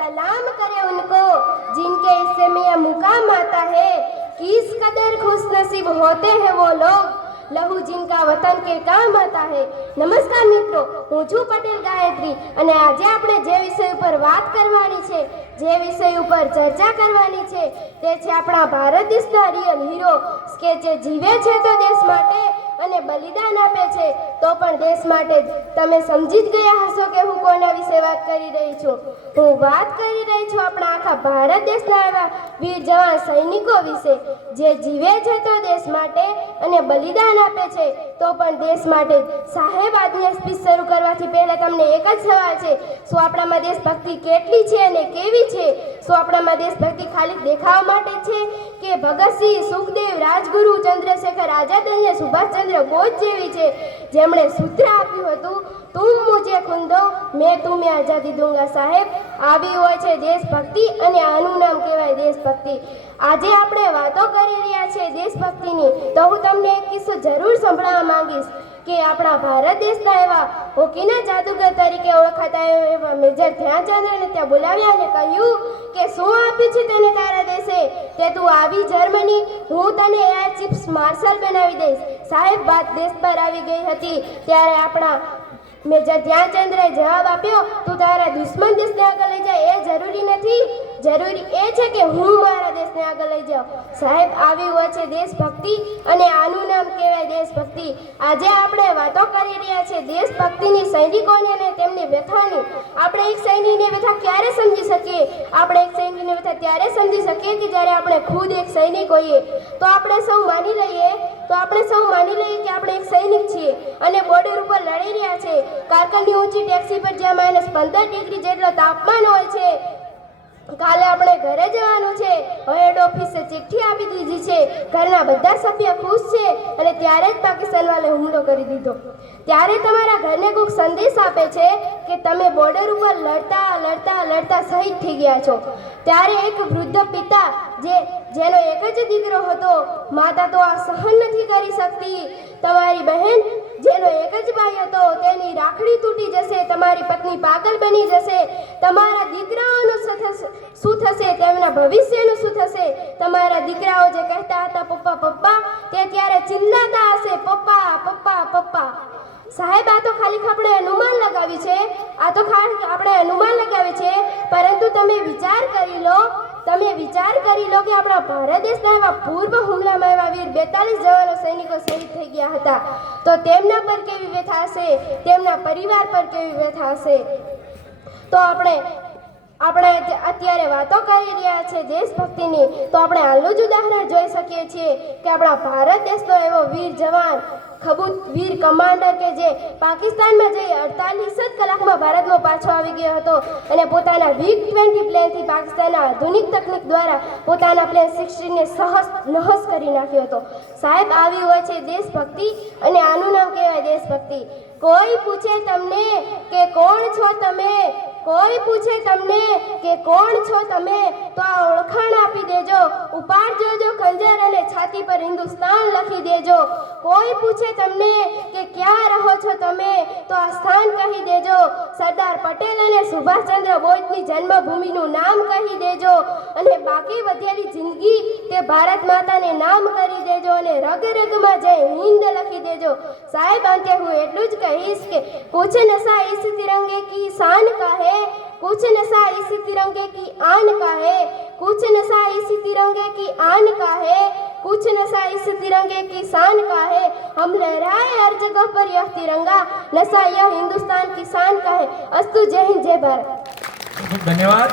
सलाम करे उनको जिनके हिस्से में यह मुकाम आता है। किस कदर खुश नसीब होते हैं वो लोग लहू जिनका वतन के કામ आता है। નમસ્કાર મિત્રો, હું છું પટેલ ગાયત્રી અને આજે આપણે જે વિષય ઉપર વાત કરવાની છે, જે વિષય ઉપર ચર્ચા કરવાની છે તે છે આપણા ભારત દેશના રિયલ હીરો કે જે જીવે છે તો દેશ માટે અને બલિદાન આપે છે તો પણ દેશ માટે જ। તમે સમજી જ ગયા હશો કે હું કોના વિશે વાત કરી રહી છું। હું વાત કરી રહી છું આપણા આખા ભારત દેશના એવા વીર જવાન સૈનિકો વિશે જે જીવે છે તો દેશ માટે અને બલિદાન આપે છે તો પણ દેશ માટે જ। સાહેબ, આજની સ્પીચ શરૂ કરવાથી પહેલા તમને એક જ સવાલ છે, શું આપણામાં દેશભક્તિ કેટલી છે અને કેવી છે? શું આપણામાં દેશભક્તિ ખાલી દેખાવા માટે છે કે ભગતસિંહ, સુખદેવ, રાજગુરુ, ચંદ્રશેખર આઝાદ અને સુભાષચંદ્ર બોઝ જેવી છે જેમણે સૂત્ર આપ્યું હતું, તુમ મુझे खून दो मैं तुम्हें आज़ादी दूंगा। સાહેબ, આવી હોય છે દેશભક્તિ અને આનું નામ કહેવાય દેશભક્તિ। આજે આપણે વાતો કરી રહ્યા છીએ દેશભક્તિની, તો હું તમને એક કિસ્સો જરૂર સંભળાવવા માંગીશ કે આપણા ભારત દેશના એવા હોકીના જાદુગર તરીકે ઓળખાતા એવા મેજર ધ્યાનચંદ્રને ત્યાં બોલાવ્યા અને કહ્યું કે શું આપ્યું છે તને તારા દેશે તે તું આવી જર્મની, હું તને એર ચીફ માર્શલ બનાવી દઈશ। સાહેબ, વાત દેશ પર આવી ગઈ હતી ત્યારે આપણા મેજર ધ્યાનચંદ્રે જવાબ આપ્યો, તું તારા દુશ્મન દેશને આગળ લઈ જાય એ જરૂરી નથી, જરૂરી એ છે કે હું મારા દેશને આગળ લઈ જાઉં। સાહેબ, આવી હોય છે દેશભક્તિ અને આનું નામ કહેવાય દેશભક્તિ। આજે આપણે વાતો કરી રહ્યા છીએ દેશભક્તિની, સૈનિકોની અને તેમની વ્યથાની। આપણે એક સૈનિકની વ્યથા ક્યારે સમજી શકીએ? આપણે એક સૈનિકની વ્યથા ત્યારે સમજી શકીએ કે જ્યારે આપણે ખુદ એક સૈનિક હોઈએ। તો આપણે સૌ માની લઈએ કે આપણે એક સૈનિક છીએ અને બોર્ડર ઉપર લડી રહ્યા છે। કારકલની ઊંચી ટેક્સી પર જ્યાં -15 ડિગ્રી જેટલો તાપમાન હોય છે, કાલે આપણે ઘરે જવાનું છે, હેડ ઓફિસે ચિઠ્ઠી આપી દીધી છે, ઘરના બધા સભ્ય ખુશ છે અને ત્યારે જ પાકિસ્તાન વાળે હુમલો કરી દીધો। ત્યારે તમારા ઘરને કોઈક સંદેશ આપે છે કે તમે બોર્ડર ઉપર લડતા શહીદ થઈ ગયા છો। ત્યારે એક વૃદ્ધ પિતા જેનો એક જ દીકરો હતો, માતા તો આ સહન નથી કરી શકતી। તમારી બહેન જેનો એક જ ભાઈ હતો, તેની રાખડી તૂટી જશે, તમારી પત્ની પાગલ બની જશે, તમારા દીકરાઓનું શું થશે, તેમના ભવિષ્યનું શું થશે? તમારા દીકરાઓ જે કહેતા હતા પપ્પા પપ્પા, તે ત્યારે ચિલ્લાતા હશે પપ્પા પપ્પા પપ્પા। સાહેબ, આ તો ખાલી આપણે અનુમાન લગાવી છે, પરંતુ તમે વિચાર કરી લો કે આપણા ભારત દેશના એવા પૂર્વ હુમલામાં એવા વીર 42 જવાનો સૈનિકો શહીદ થઈ ગયા હતા, તો તેમના પર કેવી વ્યથા હશે, તેમના પરિવાર પર કેવી વ્યથા હશે? તો આપણે અત્યારે વાતો કરી રહ્યા છીએ દેશભક્તિની, તો આપણે હાલનું જ ઉદાહરણ જોઈ શકીએ છીએ કે આપણા ભારત દેશનો એવો વીર જવાન, ખબૂત વીર કમાન્ડર કે જે પાકિસ્તાનમાં જઈ 48 જ કલાકમાં ભારતમાં પાછો આવી ગયો હતો અને પોતાના VIC-20 પ્લેનથી પાકિસ્તાનના આધુનિક તકનીક દ્વારા પોતાના પ્લેન 16 ને નહસ કરી નાખ્યો હતો। સાહેબ, આવી હોય છે દેશભક્તિ અને આનું નામ કહેવાય દેશભક્તિ। કોઈ પૂછે તમને કે કોણ છો તમે, તો આ ઓળખાણ આપી દેજો, ઉપાડજો જો ખંજર અને છાતી પર હિન્દુસ્તાન લખી દેજો। કોઈ પૂછે તમને કે ક્યાં રહો છો તમે, તો આ સ્થાન કહી દેજો, સરદાર પટેલ અને સુભાષચંદ્ર બોઝની જન્મભૂમિનું નામ કહી દેજો અને બાકી વધેલી જિંદગી તે ભારત માતાને નામ કરી દેજો અને રગ રગમાં જય હિન્દ લખી દેજો। સાહેબ, અંતે હું એટલું જ કહીશ કે કુછ નશા ઇસ તિરંગે કી શાન કા હે, कुछ नशा इसी तिरंगे की आन का है, कुछ नशा इसी तिरंगे की आन का है, कुछ नशा इस तिरंगे की शान का है। हम लहराए हर जगह पर यह तिरंगा, नशा यह हिंदुस्तान की शान का है। अस्तु, जय हिंद, जय भारत। धन्यवाद।